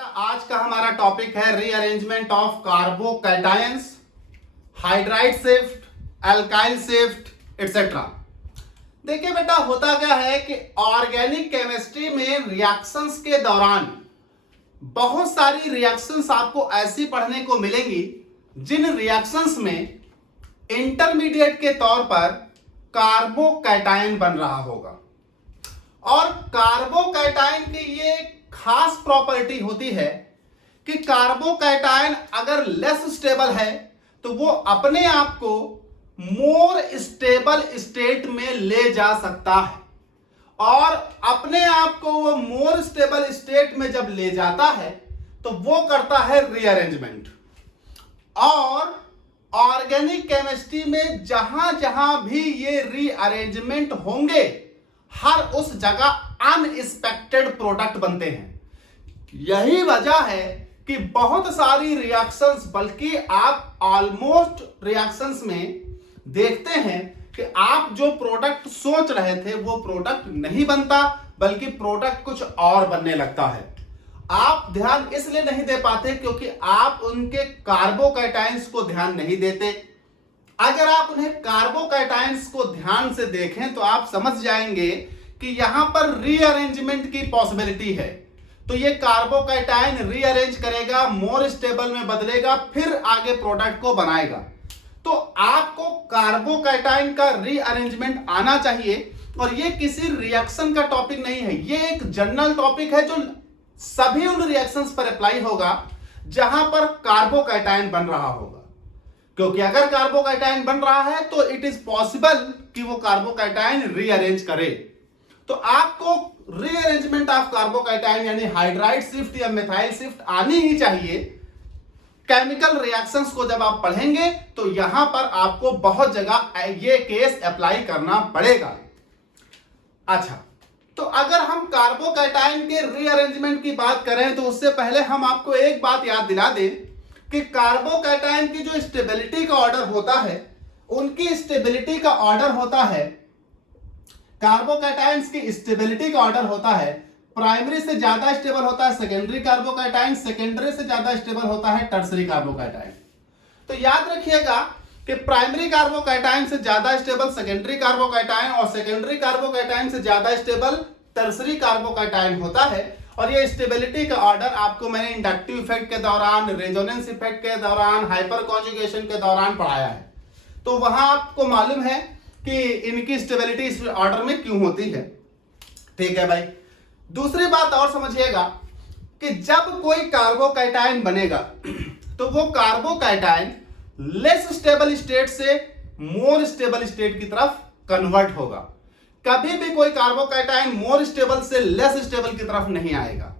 बेटा आज का हमारा टॉपिक है rearrangement of carbocations, hydride shift, alkyl shift etcetera. देखिए बेटा होता क्या है कि ऑर्गेनिक केमिस्ट्री में रिएक्शंस के दौरान बहुत सारी रिएक्शंस आपको ऐसी पढ़ने को मिलेंगी जिन रिएक्शंस में इंटरमीडिएट के तौर पर कार्बोकैटायन बन रहा होगा। और कार्बोकैटायन की ये खास प्रॉपर्टी होती है कि कार्बोकैटायन अगर लेस स्टेबल है तो वो अपने आप को मोर स्टेबल स्टेट में ले जा सकता है, और अपने आप को वो मोर स्टेबल स्टेट में जब ले जाता है तो वो करता है रीअरेंजमेंट। और ऑर्गेनिक केमिस्ट्री में जहां जहां भी ये रीअरेंजमेंट होंगे हर उस जगह अनएक्सपेक्टेड प्रोडक्ट बनते हैं। यही वजह है कि बहुत सारी रिएक्शंस, बल्कि आप ऑलमोस्ट रिएक्शंस में देखते हैं कि आप जो प्रोडक्ट सोच रहे थे वो प्रोडक्ट नहीं बनता, बल्कि प्रोडक्ट कुछ और बनने लगता है। आप ध्यान इसलिए नहीं दे पाते क्योंकि आप उनके कार्बोकैटायंस को ध्यान नहीं देते। अगर आप उन्हें कार्बोकैटायंस को ध्यान से देखें तो आप समझ जाएंगे कि यहां पर रीअरेंजमेंट की पॉसिबिलिटी है। तो ये कार्बोकैटायन रीअरेंज करेगा, मोर स्टेबल में बदलेगा, फिर आगे प्रोडक्ट को बनाएगा। तो आपको कार्बोकैटायन का रीअरेंजमेंट आना चाहिए। और ये किसी रिएक्शन का टॉपिक नहीं है, ये एक जनरल टॉपिक है जो सभी उन रिएक्शंस पर अप्लाई होगा जहां पर कार्बोकैटायन बन रहा होगा। क्योंकि अगर कार्बोकैटायन बन रहा है तो इट इज पॉसिबल कि वो कार्बोकैटायन रीअरेंज करे। तो आपको रीअरेंजमेंट ऑफ कार्बोकैटायन यानी हाइड्राइड शिफ्ट या मिथाइल शिफ्ट आनी ही चाहिए। केमिकल रिएक्शंस को जब आप पढ़ेंगे तो यहां पर आपको बहुत जगह ये केस अप्लाई करना पड़ेगा। अच्छा, तो अगर हम कार्बोकैटायन के रीअरेंजमेंट की बात करें तो उससे पहले हम आपको एक बात याद दिला दें कि कार्बोकैटायन की जो स्टेबिलिटी का ऑर्डर होता है, उनकी स्टेबिलिटी का ऑर्डर होता है, कार्बोकैटायंस की स्टेबिलिटी का ऑर्डर होता है, प्राइमरी से ज्यादा स्टेबल होता है सेकेंडरी कार्बोकैटायन, सेकेंडरी से ज्यादा स्टेबल होता है टर्सरी कार्बोकैटायन। तो याद रखिएगा कि प्राइमरी कार्बोकैटायन से ज्यादा स्टेबल सेकेंडरी कार्बोकैटायन और सेकेंडरी कार्बोकैटायन से ज्यादा स्टेबल टर्सरी कार्बोकैटायन होता है। और ये स्टेबिलिटी का ऑर्डर आपको मैंने इंडक्टिव इफेक्ट के दौरान, रेजोनेंस इफेक्ट के दौरान, हाइपर कॉन्जुगेशन के दौरान पढ़ाया है। तो वहां आपको मालूम है कि इनकी स्टेबिलिटी इस ऑर्डर में क्यों होती है। ठीक है भाई। दूसरी बात और समझिएगा कि जब कोई कार्बोकैटायन बनेगा तो वो कार्बोकैटायन लेस स्टेबल स्टेट से मोर स्टेबल स्टेट की तरफ कन्वर्ट होगा। कभी भी कोई कार्बोकैटायन मोर स्टेबल से लेस स्टेबल की तरफ नहीं आएगा।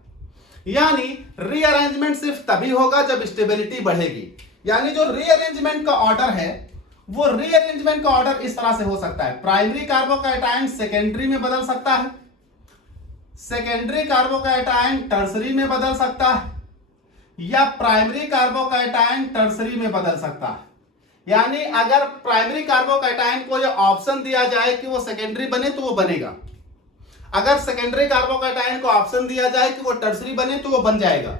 यानी रीअरेंजमेंट सिर्फ तभी होगा जब स्टेबिलिटी बढ़ेगी। यानी जो रीअरेंजमेंट का ऑर्डर है वो रीअरेंजमेंट का ऑर्डर इस तरह से हो सकता है, प्राइमरी कार्बोकैटायन सेकेंडरी में बदल सकता है, सेकेंडरी कार्बोकैटायन टर्सरी में बदल सकता है, या प्राइमरी कार्बोकैटायन टर्सरी में बदल सकता है। यानी अगर प्राइमरी कार्बोकैटायन को यह ऑप्शन दिया जाए कि वो सेकेंडरी बने तो वो बनेगा, अगर सेकेंडरी कार्बोकैटायन को ऑप्शन दिया जाए कि वो टर्सरी बने तो वो बन जाएगा,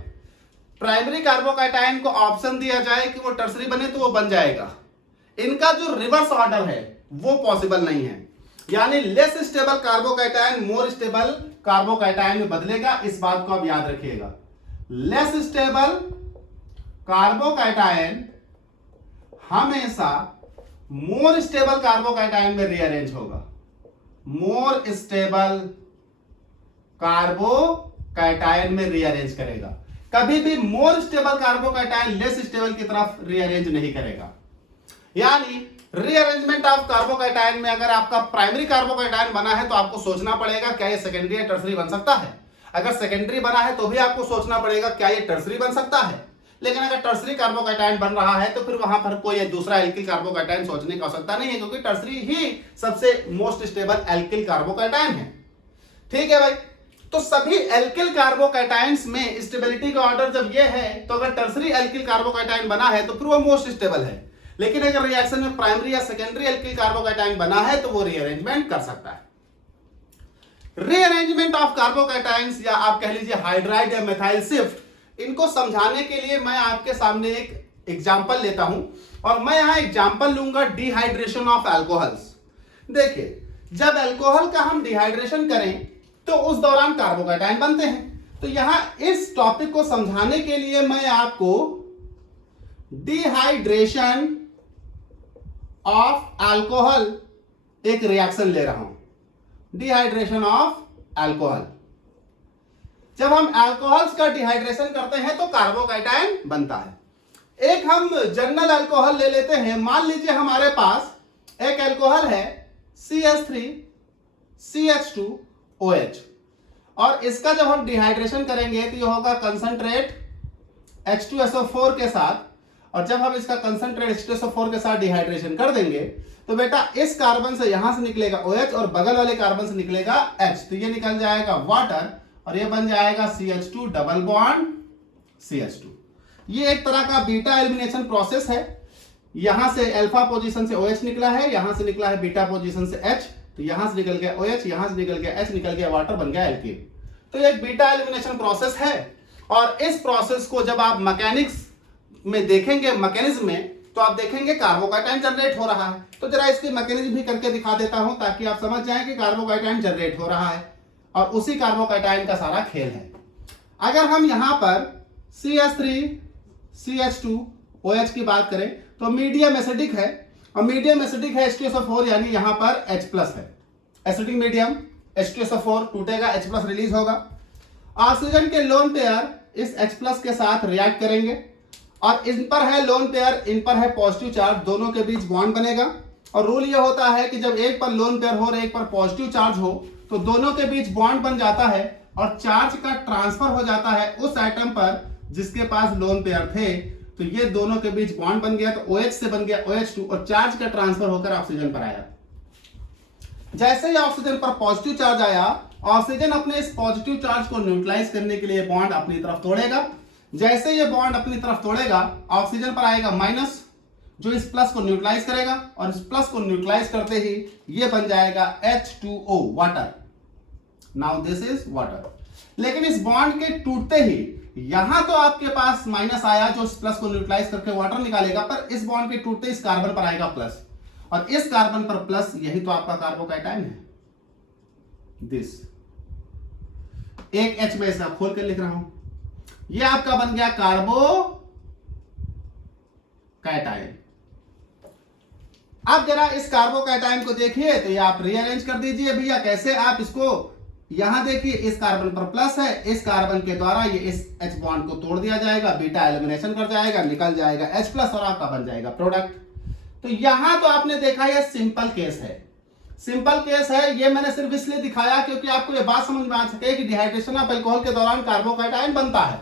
प्राइमरी कार्बोकैटायन को ऑप्शन दिया जाए कि वो टर्सरी बने तो वो बन जाएगा। इनका जो रिवर्स ऑर्डर है वो पॉसिबल नहीं है। यानी less stable carbocation more stable carbocation में बदलेगा। इस बात को आप याद रखिएगा, लेस स्टेबल कार्बोकैटायन हमेशा मोर स्टेबल कार्बोकैटायन में रीअरेंज होगा। मोर स्टेबल कार्बोकैटायन में रीअरेंज करेगा, कभी भी more stable carbocation less stable की तरफ रीअरेंज नहीं करेगा। यानी रीअरेंजमेंट ऑफ कार्बोकैटायन में अगर आपका प्राइमरी कार्बोकैटायन बना है तो आपको सोचना पड़ेगा क्या ये सेकेंडरी या टर्सरी बन सकता है। अगर सेकेंडरी बना है तो भी आपको सोचना पड़ेगा क्या ये टर्सरी बन सकता है। लेकिन अगर टर्सरी कार्बोकैटायन बन रहा है तो फिर वहां पर कोई दूसरा एल्किल कार्बोकैटायन सोचने की आवश्यकता नहीं है, क्योंकि टर्सरी ही सबसे मोस्ट स्टेबल एल्किल कार्बोकैटायन है। ठीक है भाई। तो सभी एल्किल कार्बोकैटायंस में स्टेबिलिटी का ऑर्डर जब ये है तो अगर टर्सरी एल्किल कार्बोकैटायन बना है तो फिर वो मोस्ट स्टेबल है। लेकिन अगर रिएक्शन में प्राइमरी या सेकेंडरी एल्किल कार्बोकैटायन बना है तो वो रीअरेंजमेंट कर सकता है। रीअरेंजमेंट ऑफ कार्बोकैटायंस या आप कह लीजिए हाइड्राइड या मिथाइल शिफ्ट, इनको समझाने के लिए मैं आपके सामने एक एग्जाम्पल लेता हूं और मैं यहां एग्जाम्पल लूंगा डिहाइड्रेशन ऑफ अल्कोहल्स। देखिए, जब अल्कोहल का हम डिहाइड्रेशन करें तो उस दौरान कार्बोकैटायन बनते हैं। तो यहां इस टॉपिक को समझाने के लिए मैं आपको डिहाइड्रेशन ऑफ अल्कोहल एक रिएक्शन ले रहा हूं। डिहाइड्रेशन ऑफ अल्कोहल, जब हम अल्कोहल्स का डिहाइड्रेशन करते हैं तो कार्बोकैटायन बनता है। एक हम जनरल अल्कोहल ले लेते हैं। मान लीजिए हमारे पास एक अल्कोहल है CH3 CH2OH और इसका जब हम डिहाइड्रेशन करेंगे तो यह होगा कंसंट्रेट H2SO4 के साथ, और जब हम इसका कंसंट्रेट H2SO4 के साथ डिहाइड्रेशन कर देंगे तो बेटा इस कार्बन से यहां से निकलेगा OH और बगल वाले कार्बन से निकलेगा H, तो ये निकल जाएगा वाटर और ये बन जाएगा CH2 डबल बॉन्ड CH2। ये एक तरह का बीटा एलिमिनेशन प्रोसेस है। यहां से अल्फा पोजीशन से OH निकला है, यहां से निकला है बीटा पोजीशन से H, तो यहां से निकल गया OH, यहां से निकल गया H, निकल गया वाटर, बन गया एल्कीन। तो ये एक बीटा एलिमिनेशन प्रोसेस है और इस प्रोसेस को जब आप मैकेनिक्स में देखेंगे, मैकेनिज्म में, तो आप देखेंगे कार्बोकैटायन जनरेट हो रहा है। तो जरा इसकी मैकेनिज्म भी करके दिखा देता हूं ताकि आप समझ जाएं कि कार्बोकैटायन जनरेट हो रहा है और उसी कार्बोकैटायन का सारा खेल है। अगर हम यहां पर CH3 CH2OH की बात करें तो मीडियम एसिडिक है और मीडियम एसिडिक है H2SO4, यानी यहां पर H+ है। एसिडिक मीडियम H2SO4 टूटेगा, H+ रिलीज होगा। ऑक्सीजन के लोन पेयर इस H+ के साथ रिएक्ट करेंगे और इन पर है लोन पेयर, इन पर है पॉजिटिव चार्ज, दोनों के बीच बॉन्ड बनेगा। और रूल ये होता है कि जब एक पर लोन पेयर हो और एक पर पॉजिटिव चार्ज हो तो दोनों के बीच बॉन्ड बन जाता है और चार्ज का ट्रांसफर हो जाता है उस एटम पर जिसके पास लोन पेयर थे। तो ये दोनों के बीच बॉन्ड बन गया, तो OH से बन गया OH2 और चार्ज का ट्रांसफर होकर ऑक्सीजन पर आया। जैसे ही ऑक्सीजन पर पॉजिटिव चार्ज आया, ऑक्सीजन अपने इस पॉजिटिव चार्ज को न्यूट्रलाइज करने के लिए बॉन्ड अपनी तरफ तोड़ेगा। जैसे ये बॉन्ड अपनी तरफ तोड़ेगा, ऑक्सीजन पर आएगा माइनस जो इस प्लस को न्यूट्रलाइज करेगा और इस प्लस को न्यूट्रलाइज करते ही ये बन जाएगा H2O, water. Now this is water. लेकिन इस बॉन्ड के टूटते ही यहां तो आपके पास माइनस आया जो इस प्लस को न्यूट्रलाइज करके वाटर निकालेगा, पर इस बॉन्ड के टूटते इस कार्बन पर आएगा प्लस और इस कार्बन पर प्लस, यही तो आपका कार्बोकैटायन है। दिस एक H में इसका खोल कर लिख रहा हूं, ये आपका बन गया कार्बोकैटायन। अब जरा इस कार्बोकैटायन को देखिए, तो ये आप रीअरेंज कर दीजिए भैया। कैसे? आप इसको यहां देखिए, इस कार्बन पर प्लस है, इस कार्बन के द्वारा ये इस H बॉन्ड को तोड़ दिया जाएगा, बीटा एलिमिनेशन कर जाएगा, निकल जाएगा H+ और आपका बन जाएगा प्रोडक्ट। तो यहां तो आपने देखा ये सिंपल केस है, सिंपल केस है। ये मैंने सिर्फ इसलिए दिखाया क्योंकि आपको ये बात समझ में आ सके कि डिहाइड्रेशन ऑफ अल्कोहल के दौरान कार्बोकैटायन बनता है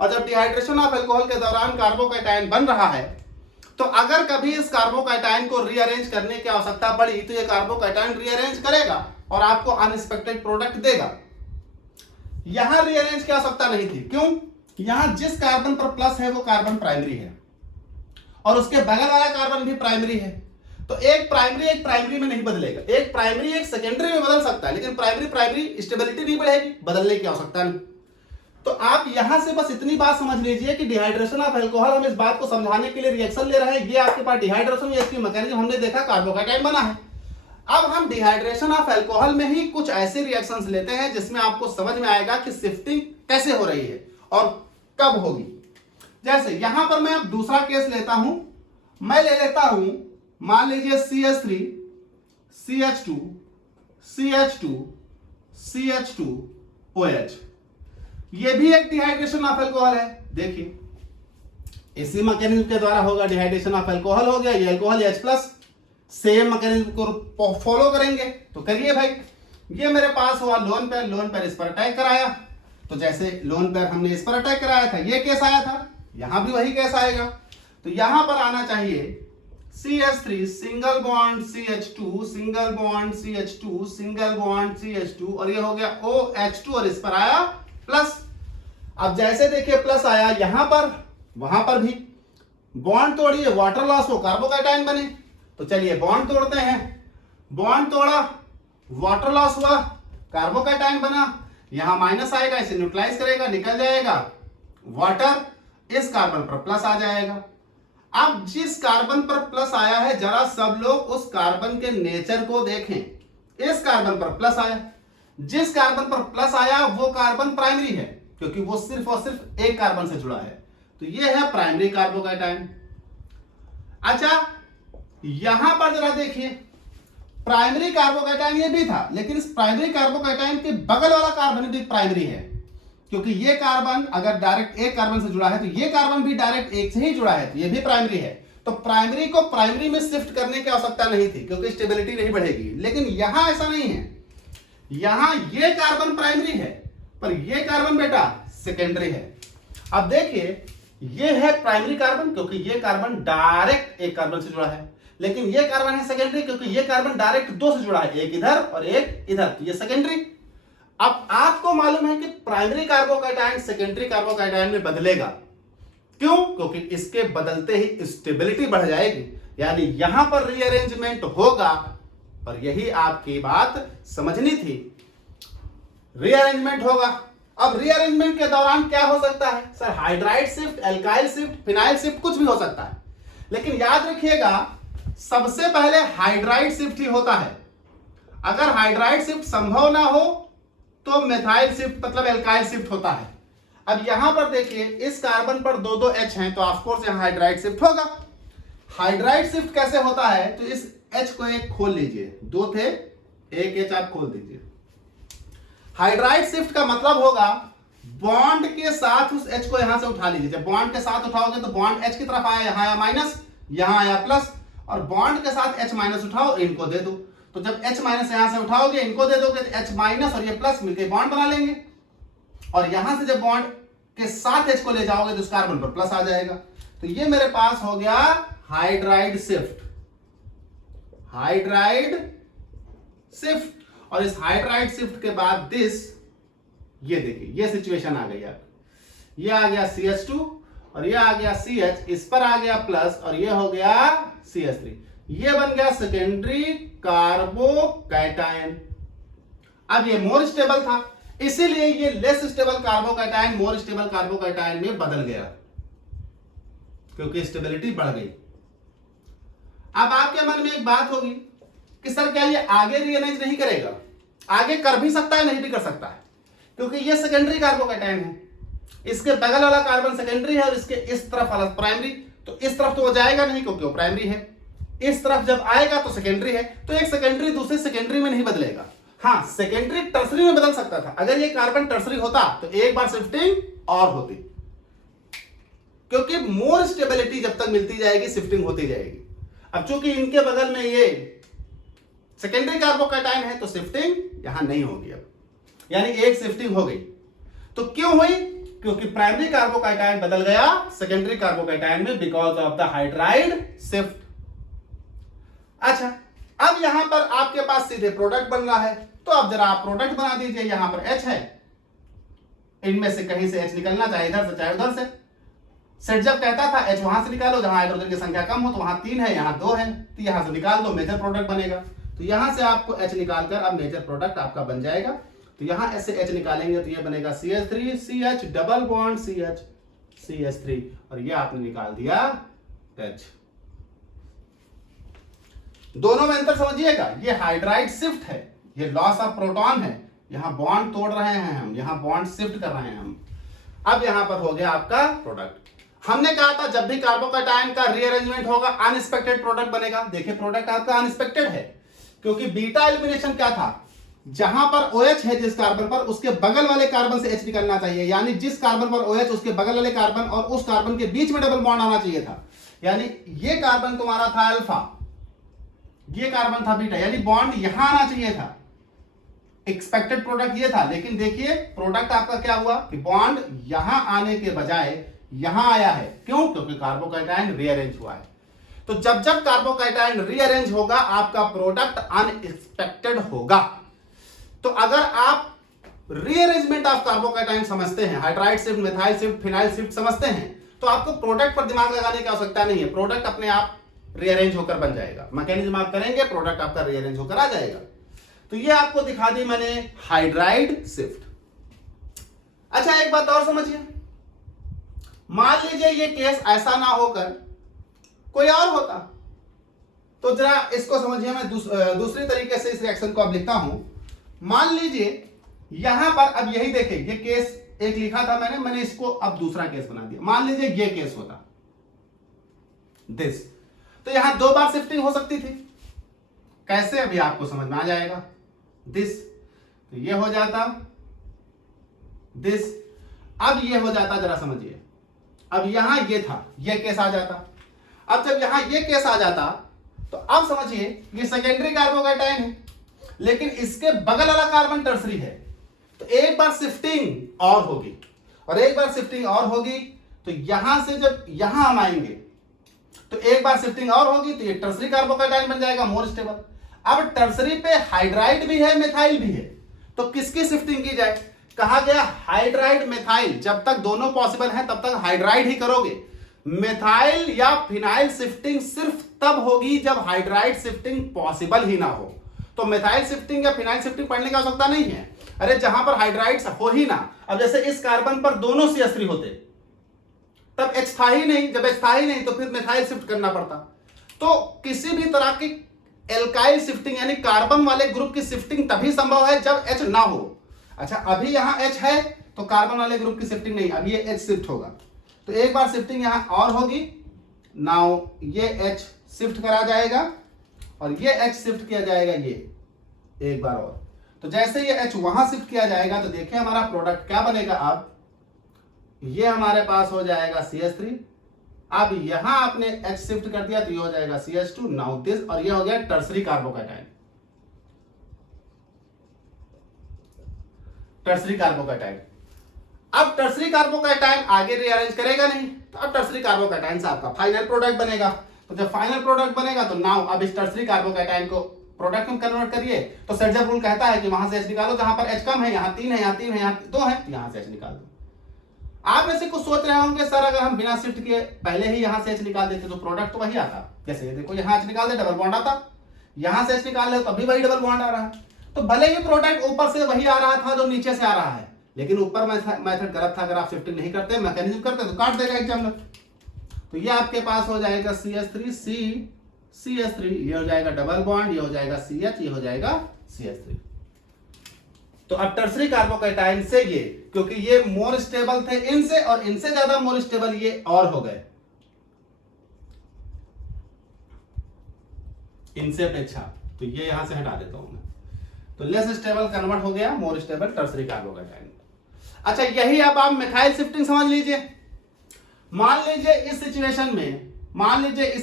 और जब डिहाइड्रेशन ऑफ अल्कोहल के दौरान कार्बोकैटायन बन रहा है तो अगर कभी इस कार्बोकैटायन को रीअरेंज करने की आवश्यकता पड़ी तो ये कार्बोकैटायन रीअरेंज करेगा और आपको अनएक्सपेक्टेड प्रोडक्ट देगा। यहां रीअरेंज की आवश्यकता नहीं थी। क्यों? यहां जिस कार्बन पर प्लस है वो कार्बन प्राइमरी है और उसके बगल वाला कार्बन भी प्राइमरी है। तो एक प्राइमरी में नहीं बदलेगा, एक प्राइमरी एक सेकेंडरी में बदल सकता है, लेकिन प्राइमरी स्टेबिलिटी नहीं बढ़ेगी, बदलने की आवश्यकता नहीं। तो आप यहां से बस इतनी बात समझ लीजिए कि डिहाइड्रेशन ऑफ अल्कोहल, हम इस बात को समझाने के लिए रिएक्शन ले रहे हैं। ये आपके पास डिहाइड्रेशन, ये इसकी मैकेनिज्म हमने देखा, कार्बोकैटायन बना है। अब हम डिहाइड्रेशन ऑफ अल्कोहल में ही कुछ ऐसे रिएक्शंस लेते हैं जिसमें आपको समझ में आएगा कि शिफ्टिंग कैसे हो रही है और कब होगी। जैसे यहां पर मैं अब दूसरा केस लेता हूं, मैं ले लेता हूं, मान लीजिए CH3 CH2 CH2 CH2OH। ये भी एक डिहाइड्रेशन ऑफ अल्कोहल है। देखिए इसी मैकेनिज्म के द्वारा होगा, डिहाइड्रेशन ऑफ अल्कोहल हो गया, ये अल्कोहल H+, सेम मैकेनिज्म को फॉलो करेंगे। तो करिए भाई, ये मेरे पास हुआ लोन पेयर इस पर अटैक कराया, तो जैसे लोन पेयर हमने इस पर अटैक कराया था, ये केस आया था, यहां भी वही केस आएगा। तो यहां पर आना चाहिए CH3 single bond CH2 single bond CH2 single bond CH2 और ये हो गया OH2 और इस पर आया प्लस। अब जैसे देखिए प्लस आया यहां पर, वहां पर भी बॉन्ड तोड़िए, वाटर लॉस हो, कार्बोकैटायन बने। तो चलिए बॉन्ड तोड़ते हैं, बॉन्ड तोड़ा, वाटर लॉस हुआ, कार्बोकैटायन बना। यहां माइनस आएगा, इसे न्यूट्रलाइज करेगा, निकल जाएगा वाटर इस कार्बन पर प्लस आ जाएगा। अब जिस कार्बन पर प्लस आया है जरा सब लोग उस कार्बन के नेचर को देखें। इस कार्बन पर प्लस आया, जिस कार्बन पर प्लस आया वो कार्बन प्राइमरी है क्योंकि वो सिर्फ और सिर्फ एक कार्बन से जुड़ा है, तो ये है प्राइमरी कार्बोकैटायन। अच्छा यहां पर जरा देखिए, प्राइमरी कार्बोकैटायन ये भी था, लेकिन इस प्राइमरी कार्बोकैटायन के बगल वाला कार्बन भी प्राइमरी है क्योंकि ये कार्बन अगर डायरेक्ट एक कार्बन से जुड़ा है तो ये कार्बन भी डायरेक्ट एक से ही जुड़ा है, तो ये भी प्राइमरी है। तो प्राइमरी को प्राइमरी में शिफ्ट करने की आवश्यकता नहीं थी क्योंकि स्टेबिलिटी नहीं बढ़ेगी। लेकिन यहां ऐसा नहीं है, यहां ये कार्बन प्राइमरी है पर ये कार्बन बेटा सेकेंडरी है। अब देखिए ये है प्राइमरी कार्बन क्योंकि ये कार्बन डायरेक्ट एक कार्बन से जुड़ा है, लेकिन ये कार्बन है सेकेंडरी क्योंकि ये कार्बन डायरेक्ट दो से जुड़ा है, एक इधर और एक इधर, तो ये सेकेंडरी। अब आपको मालूम है कि प्राइमरी कार्बोकैटायन सेकेंडरी कार्बोकैटायन में बदलेगा, क्यों? क्योंकि इसके बदलते ही स्टेबिलिटी बढ़ जाएगी, यानी यहां पर रीअरेंजमेंट होगा। और यही आपकी बात समझनी थी, रीअरेंजमेंट होगा। अब रीअरेंजमेंट के दौरान क्या हो सकता है sir? Hydride shift, alkyl shift, phenyl shift, कुछ भी हो सकता है। लेकिन याद रखिएगा सबसे पहले हाइड्राइड शिफ्ट ही होता है। अगर हाइड्राइड शिफ्ट संभव ना हो तो मेथाइल शिफ्ट मतलब एल्काइल शिफ्ट होता है। अब यहां पर देखिए इस कार्बन पर दो दो H हैं तो ऑफ कोर्स यहां हाइड्राइड शिफ्ट होगा। हाइड्राइड शिफ्ट कैसे होता है? तो इस H को एक खोल लीजिए, दो थे एक H आप खोल दीजिए। हाइड्राइड शिफ्ट का मतलब होगा बॉन्ड के साथ उस H को यहां से उठा लीजिए। जब बॉन्ड के साथ उठाओगे तो बॉन्ड H की तरफ आया, यहां आया माइनस, यहां आया प्लस, और बॉन्ड के साथ H माइनस उठाओ, इनको दे दो। तो जब H माइनस यहां से उठाओगे इनको दे दोगे तो H माइनस और ये प्लस मिलकर बॉन्ड बना लेंगे, और यहां से जब बॉन्ड के साथ H को ले जाओगे तो उस कार्बन पर प्लस आ जाएगा। तो ये मेरे पास हो गया हाइड्राइड शिफ्ट, हाइड्राइड शिफ्ट। और इस हाइड्राइड शिफ्ट के बाद दिस, ये देखिए ये सिचुएशन आ गई आप, ये आ गया CH2 और ये आ गया CH, इस पर आ गया प्लस और ये हो गया CH3, ये बन गया सेकेंडरी कार्बोकैटायन। अब ये मोर स्टेबल था इसीलिए ये less stable carbocation more stable carbocation में बदल गया क्योंकि स्टेबिलिटी बढ़ गई। अब आपके मन में एक बात होगी कि सर क्या ये आगे रीअरेंज नहीं करेगा? आगे कर भी सकता है, नहीं भी कर सकता है, क्योंकि ये सेकेंडरी कार्बोकैटायन है, इसके बगल वाला कार्बन सेकेंडरी है और इसके इस तरफ वाला प्राइमरी। तो इस तरफ तो वो जाएगा नहीं क्योंकि वो प्राइमरी है, इस तरफ जब आएगा तो सेकेंडरी है, तो एक सेकेंडरी दूसरे सेकेंडरी में नहीं बदलेगा। हाँ सेकेंडरी टर्सरी में बदल सकता था, अगर ये कार्बन टर्सरी होता तो एक बार शिफ्टिंग और होती, क्योंकि मोर स्टेबिलिटी जब तक मिलती जाएगी शिफ्टिंग होती जाएगी। अब चूंकि इनके बगल में ये सेकेंडरी कार्बोकैटायन है तो शिफ्टिंग यहां नहीं होगी, अब यानी एक शिफ्टिंग हो गई। तो क्यों हुई? क्योंकि प्राइमरी कार्बोकैटायन बदल गया सेकेंडरी कार्बोकैटायन में because of the hydride shift. अच्छा अब यहां पर आपके पास सीधे प्रोडक्ट बन रहा है, तो अब जरा आप प्रोडक्ट बना दीजिए। यहां पर H है, इनमें से कहीं से H निकलना, चाहे इधर से चाहे उधर से। सेट जब कहता था H वहां से निकालो जहां हाइड्रोजन की संख्या कम हो, तो वहां 3 है यहां 2 है, तो यहां से निकाल दो, मेजर प्रोडक्ट बनेगा। तो यहां से आपको H निकालकर अब मेजर प्रोडक्ट आपका बन जाएगा। तो यहां ऐसे H निकालेंगे तो ये बनेगा CH3 CH double bond CH CH3 और ये आपने निकाल दिया H। दोनों में अंतर समझिएगा, ये हाइड्राइड शिफ्ट है, ये लॉस ऑफ प्रोटॉन है, यहां बॉन्ड तोड़ रहे हैं हम, यहां बॉन्ड शिफ्ट कर रहे हैं हम। अब यहां पर हो गया आपका प्रोडक्ट। हमने कहा था जब भी कार्बोकैटायन का रीअरेंजमेंट होगा अनएक्सपेक्टेड प्रोडक्ट बनेगा। देखिए प्रोडक्ट आपका अनएक्सपेक्टेड है क्योंकि बीटा एलिमिनेशन क्या था, जहां पर OH है जिस कार्बन पर उसके बगल वाले कार्बन से H निकलना चाहिए, यानी जिस कार्बन पर OH उसके बगल वाले कार्बन और उस कार्बन के बीच में डबल बॉन्ड आना चाहिए था। यानी ये कार्बन तुम्हारा था अल्फा, ये कार्बन था बीटा, यानी बॉन्ड यहां आना चाहिए था। एक्सपेक्टेड प्रोडक्ट ये था, लेकिन देखिए प्रोडक्ट आपका क्या हुआ कि बॉन्ड यहां आने के बजाय यहां आया है। क्यों? क्योंकि कार्बोकैटायन रीअरेंज हुआ है। तो जब जब कार्बोकैटायन रीअरेंज होगा आपका प्रोडक्ट अनएक्सपेक्टेड होगा। तो अगर आप रीअरेंजमेंट ऑफ कार्बोकैटायन समझते हैं, hydride shift, methyl shift, phenyl shift समझते हैं, तो आपको प्रोडक्ट पर दिमाग लगाने की आवश्यकता नहीं है, प्रोडक्ट अपने आप रीअरेंज होकर बन जाएगा। मैकेनिज्म आप करेंगे प्रोडक्ट आपका रीअरेंज होकर आ जाएगा। तो ये आपको दिखा दी मैंने हाइड्राइड शिफ्ट। अच्छा एक बात और समझिए, मान लीजिए ये केस ऐसा ना होकर कोई और होता, तो जरा इसको समझिए, मैं दूसरी तरीके से इस रिएक्शन को अब लिखता हूं। मान लीजिए यहां पर, अब यही देखिए, ये केस एक लिखा था मैंने इसको अब दूसरा केस बना दिया। मान लीजिए ये केस होता दिस, तो यहां 2 बार शिफ्टिंग हो सकती थी। कैसे, अभी आपको समझ में आ जाएगा। दिस, तो ये हो जाता दिस, अब ये हो जाता, जरा समझिए, अब यहां ये था, ये केस आ जाता। अब जब यहां ये केस आ जाता तो अब समझिए ये सेकेंडरी कार्बोकैटायन है, लेकिन इसके बगल वाला कार्बन टर्सरी है, तो एक बार शिफ्टिंग और होगी, और एक बार शिफ्टिंग और होगी, तो यहां से जब यहां हम आएंगे तो एक बार शिफ्टिंग और होगी, तो ये टर्सरी कार्बोकैटायन बन जाएगा, मोर स्टेबल। अब टर्सरी पे हाइड्राइड भी है, मिथाइल भी है, तो किसकी शिफ्टिंग की जाए? कहा गया हाइड्राइड मिथाइल, जब तक दोनों पॉसिबल है तब तक हाइड्राइड ही करोगे। मिथाइल या फिनाइल शिफ्टिंग सिर्फ तब होगी जब हाइड्राइड शिफ्टिंग पॉसिबल ही ना हो। तो मिथाइल शिफ्टिंग या फिनाइल शिफ्टिंग पढ़ने की आवश्यकता नहीं है। अरे जहां पर हाइड्राइड्स हो ही ना, अब जैसे इस कार्बन पर दोनों CH3 होते, तब H था ही नहीं, जब H था ही नहीं तो फिर मिथाइल शिफ्ट करना पड़ता। तो किसी भी तरह की एल्काइल शिफ्टिंग यानी कार्बन वाले ग्रुप की शिफ्टिंग तभी संभव है जब H ना हो। अच्छा, अभी यहां H है तो कार्बन वाले ग्रुप की शिफ्टिंग नहीं, अभी ये H शिफ्ट होगा, तो एक बार शिफ्टिंग यहां और होगी। नाउ ये H शिफ्ट करा जाएगा और ये H शिफ्ट किया जाएगा, ये एक बार और। तो जैसे ये H वहां शिफ्ट किया जाएगा तो देखिए हमारा प्रोडक्ट क्या बनेगा। अब ये हमारे पास हो जाएगा CH3, अब यहां आपने H शिफ्ट कर दिया तो ये हो जाएगा CH2, नाउ दिस, और ये हो गया टर्सरी कार्बोकैटायन। टर्सरी कार्बोकैटायन, अब टर्सरी कार्बोकैटायन आगे रीअरेंज करेगा नहीं, तो अब टर्सरी कार्बोकैटायन से आपका फाइनल प्रोडक्ट बनेगा। तो जब फाइनल प्रोडक्ट बनेगा तो नाउ अब इस टर्सरी कार्बोकैटायन को प्रोडक्ट में कन्वर्ट करिए। तो सर्जर रूल कहता है कि वहां से H निकालो, जहां पर H कम है, यहां 3 है, यहां 3 है, यहां 2 है, तो यहां से H निकाल दो। आप में से कुछ सोच रहे होंगे सर अगर हम बिना शिफ्ट किए पहले ही यहां से H निकाल देते तो प्रोडक्ट तो वही आता। जैसे ये देखो, यहां H निकाल दे डबल बॉन्ड आता, यहां से H निकाल ले तो अभी वही डबल बॉन्ड आ रहा है। तो भले ही प्रोडक्ट ऊपर से वही आ रहा था जो नीचे से आ रहा है, लेकिन ऊपर मेथड गलत था। अगर आप शिफ्टिंग नहीं करते, मैकेनिज्म करते तो काट देगा एग्जामिनर। तो ये आपके पास हो जाएगा CH3 CH3, ये हो जाएगा डबल बॉन्ड, ये हो जाएगा CH, ये हो जाएगा CH3। तो अब टर्सरी कार्बोकैटायन से ये, क्योंकि ये मोर स्टेबल थे इनसे और इनसे ज्यादा मोर स्टेबल ये और हो गए इनसे अपेक्षा, तो ये यहां से हटा देता हूं मैं। तो लेस स्टेबल कन्वर्ट हो गया मोर स्टेबल टर्सरी कार्बोकैटायन। अच्छा, यही अब आप मिथाइल शिफ्टिंग समझ लीजिए। मान लीजिए इस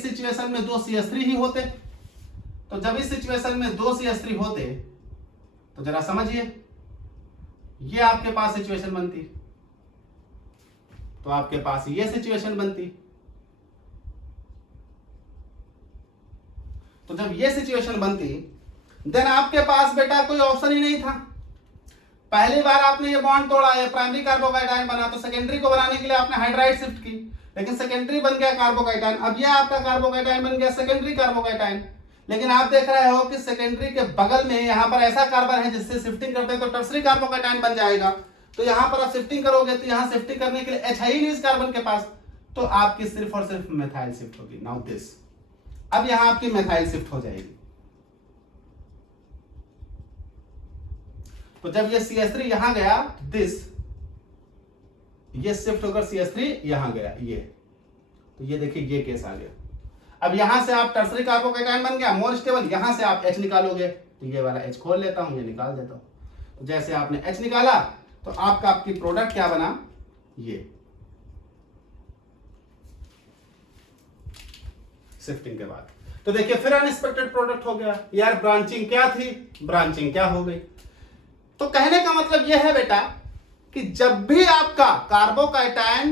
सिचुएशन में 2 CH3 ही होते, तो जब इस सिचुएशन में 2 CH3 होते तो जरा समझिए, ये आपके पास सिचुएशन बनती, तो आपके पास ये सिचुएशन बनती। तो जब ये सिचुएशन बनती देन आपके पास बेटा कोई ऑप्शन ही नहीं था। पहली बार आपने ये बॉन्ड तोड़ा, ये प्राइमरी कार्बोकैटायन बना, तो सेकेंडरी को बनाने के लिए आपने हाइड्राइड शिफ्ट की, लेकिन सेकेंडरी बन गया कार्बोकैटायन। अब ये आपका कार्बोकैटायन बन गया सेकेंडरी कार्बोकैटायन, लेकिन आप देख रहे हो कि सेकेंडरी के बगल में यहां पर ऐसा कार्बन है जिससे शिफ्टिंग करते हैं तो टर्सरी कार्बोकैटायन बन जाएगा। तो यहां पर आप शिफ्टिंग करोगे तो यहां शिफ्टिंग करने के लिए H है ही नहीं इस कार्बन के पास, तो आपकी सिर्फ और सिर्फ मिथाइल शिफ्ट होगी। नाउ दिस, अब यहां आपकी मिथाइल शिफ्ट हो जाएगी। तो जब ये CH3 यहां गया, दिस, ये शिफ्ट होकर CH3 यहां गया, ये, तो ये देखिए ये केस आ गया। अब यहां से आप टर्सरी कार्बोकैटायन बन गया मोर स्टेबल, यहां से आप H निकालोगे, तो ये वाला H खोल लेता हूं, ये निकाल देता हूं। तो जैसे आपने H निकाला तो आपकी प्रोडक्ट क्या बना, ये शिफ्टिंग के बाद। तो देखिए फिर अनएक्सपेक्टेड प्रोडक्ट हो गया यार। ब्रांचिंग क्या थी, ब्रांचिंग क्या हो गई। तो कहने का मतलब यह है बेटा कि जब भी आपका कार्बोकैटायन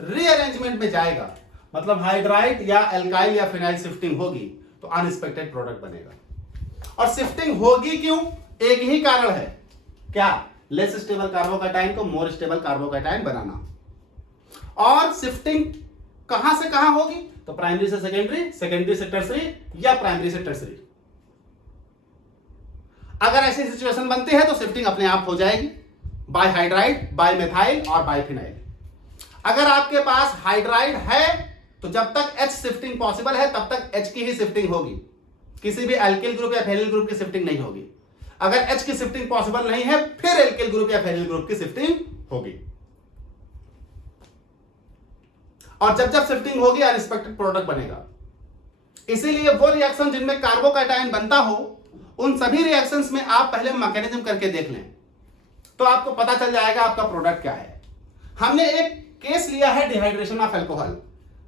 रीअरेंजमेंट में जाएगा, मतलब हाइड्राइड या एल्काइल या फिनाइल शिफ्टिंग होगी, तो अनएक्सपेक्टेड प्रोडक्ट बनेगा। और शिफ्टिंग होगी क्यों, एक ही कारण है, क्या, लेस स्टेबल कार्बोकैटायन को मोर स्टेबल कार्बोकैटायन बनाना। और शिफ्टिंग कहां से कहां होगी, तो प्राइमरी से सेकेंडरी, सेकेंडरी से टर्सरी, या प्राइमरी से टर्सरी। अगर ऐसी सिचुएशन बनती है तो शिफ्टिंग अपने आप हो जाएगी, बाय हाइड्राइड, बाय मिथाइल और बाय फिनाइल। अगर आपके पास हाइड्राइड है तो जब तक H शिफ्टिंग पॉसिबल है तब तक H की ही शिफ्टिंग होगी, किसी भी एल्किल ग्रुप या फेनिल ग्रुप की शिफ्टिंग नहीं होगी। अगर H की शिफ्टिंग पॉसिबल नहीं है फिर एल्किल ग्रुप या फेनिल ग्रुप की शिफ्टिंग होगी। और जब जब शिफ्टिंग होगी अनएक्सपेक्टेड प्रोडक्ट बनेगा। इसीलिए वो रिएक्शन जिनमें कार्बोकैटायन बनता हो उन सभी रिएक्शंस में आप पहले मैकेनिज्म करके देख लें तो आपको पता चल जाएगा आपका प्रोडक्ट क्या है। हमने एक केस लिया है डिहाइड्रेशन ऑफ अल्कोहल,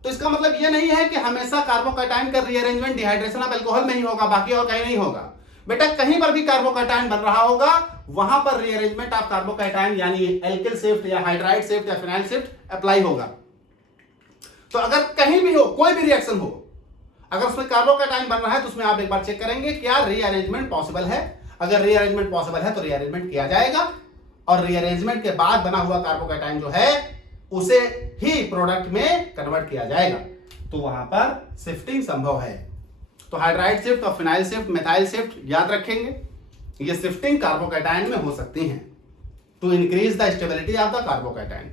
तो इसका मतलब यह नहीं है कि हमेशा कार्बोकैटायन का रीअरेंजमेंट डिहाइड्रेशन ऑफ अल्कोहल में ही होगा, बाकी और कहीं नहीं होगा। बेटा कहीं पर भी कार्बोकैटायन बन रहा होगा वहां पर रीअरेंजमेंट ऑफ कार्बोकैटायन यानी एल्किल शिफ्ट या हाइड्राइड शिफ्ट या फिनाइल शिफ्ट अप्लाई होगा। तो अगर कहीं भी हो, कोई भी रिएक्शन हो, अगर उसमें कार्बोकैटायन बन रहा है तो उसमें आप एक बार चेक करेंगे क्या रीअरेंजमेंट पॉसिबल है। अगर रीअरेंजमेंट पॉसिबल है तो रीअरेंजमेंट किया जाएगा और रीअरेंजमेंट के बाद बना हुआ कार्बोकैटायन जो है उसे ही प्रोडक्ट में कन्वर्ट किया जाएगा, तो वहां पर शिफ्टिंग संभव है। तो हाइड्राइड शिफ्ट और फिनाइल शिफ्ट, मेथाइल शिफ्ट याद रखेंगे, ये शिफ्टिंग कार्बोकैटायन में हो सकती हैं to increase the stability of the carbocation.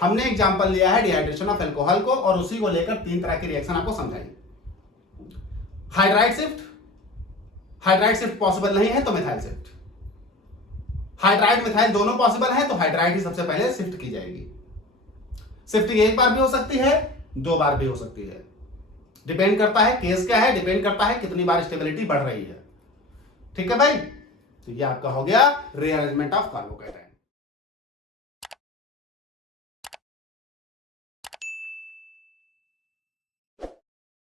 हमने एग्जांपल लिया है डिहाइड्रेशन ऑफ अल्कोहल को और उसी को लेकर 3 तरह की रिएक्शन आपको समझाएंगे। हाइड्राइड शिफ्ट पॉसिबल नहीं है तो मिथाइल शिफ्ट, हाइड्राइड मिथाइल दोनों पॉसिबल है तो हाइड्राइड ही सबसे पहले शिफ्ट की जाएगी। शिफ्टिंग एक बार भी हो सकती है, 2 बार भी हो सकती है, डिपेंड करता है केस क्या है, डिपेंड करता है कितनी बार स्टेबिलिटी बढ़ रही है। ठीक है भाई, तो ये आपका हो गया रीअरेंजमेंट ऑफ कार्बोकैटायन।